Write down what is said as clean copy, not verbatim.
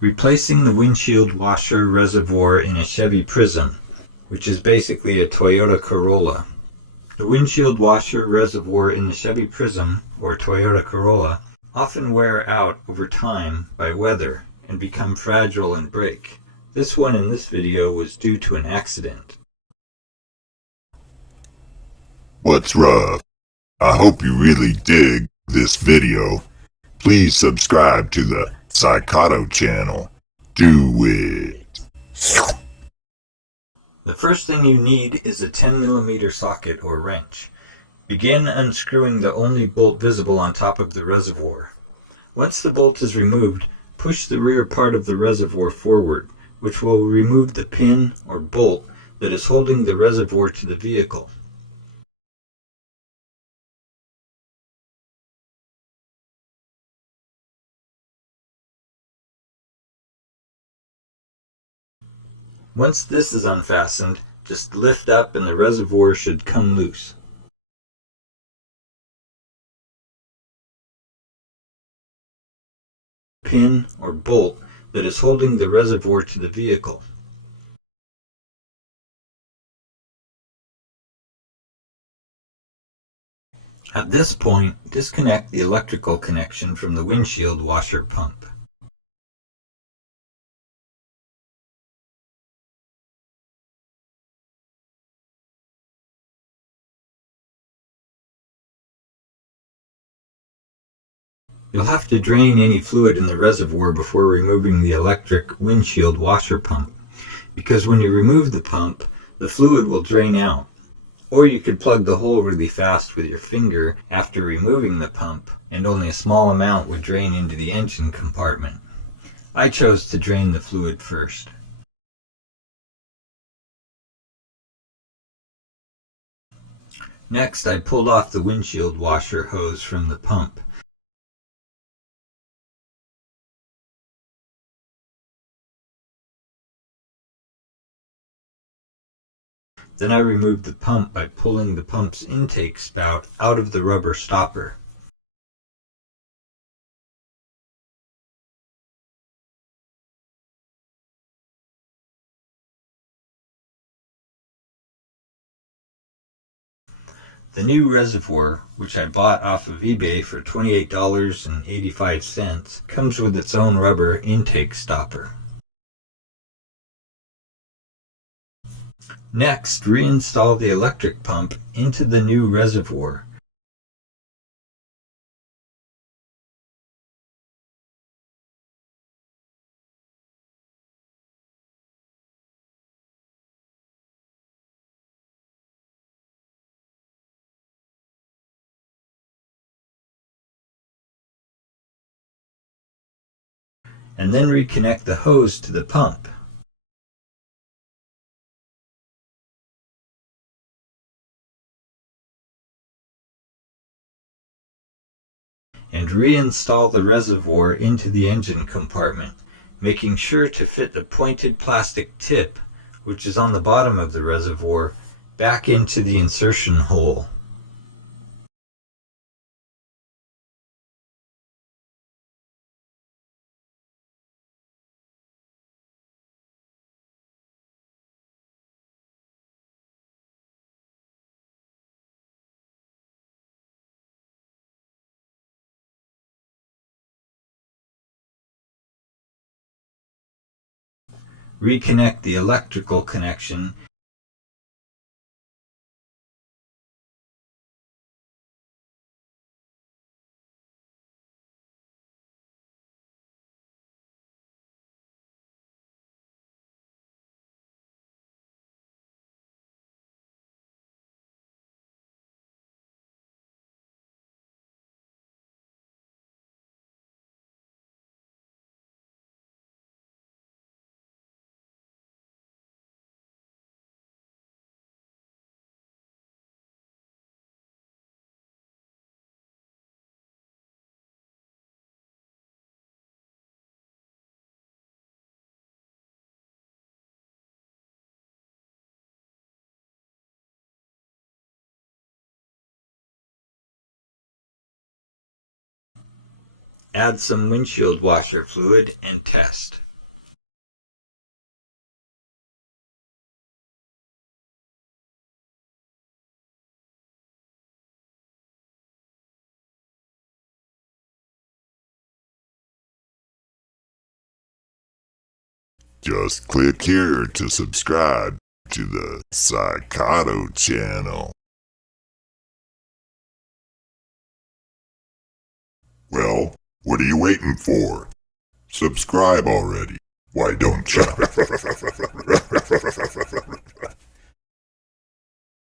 Replacing the windshield washer reservoir in a Chevy Prizm, which is basically a Toyota Corolla. The windshield washer reservoir in the Chevy Prizm, or Toyota Corolla, often wear out over time by weather and become fragile and break. This one in this video was due to an accident. What's rough? I hope you really dig this video. Please subscribe to the Toyota channel. Do it. The first thing you need is a 10mm socket or wrench. Begin unscrewing the only bolt visible on top of the reservoir. Once the bolt is removed, push the rear part of the reservoir forward, which will remove the pin or bolt that is holding the reservoir to the vehicle. Once this is unfastened, just lift up and the reservoir should come loose. Pin or bolt that is holding the reservoir to the vehicle. At this point, disconnect the electrical connection from the windshield washer pump. You'll have to drain any fluid in the reservoir before removing the electric windshield washer pump, because when you remove the pump, the fluid will drain out. Or you could plug the hole really fast with your finger after removing the pump, and only a small amount would drain into the engine compartment. I chose to drain the fluid first. Next, I pulled off the windshield washer hose from the pump. Then I removed the pump by pulling the pump's intake spout out of the rubber stopper. The new reservoir, which I bought off of eBay for $28.85, comes with its own rubber intake stopper. Next, reinstall the electric pump into the new reservoir. And then reconnect the hose to the pump. And reinstall the reservoir into the engine compartment, making sure to fit the pointed plastic tip, which is on the bottom of the reservoir, back into the insertion hole. Reconnect the electrical connection Add some windshield washer fluid and test. Just click here to subscribe to the Psychoto channel. Well, what are you waiting for? Subscribe already. Why don't you?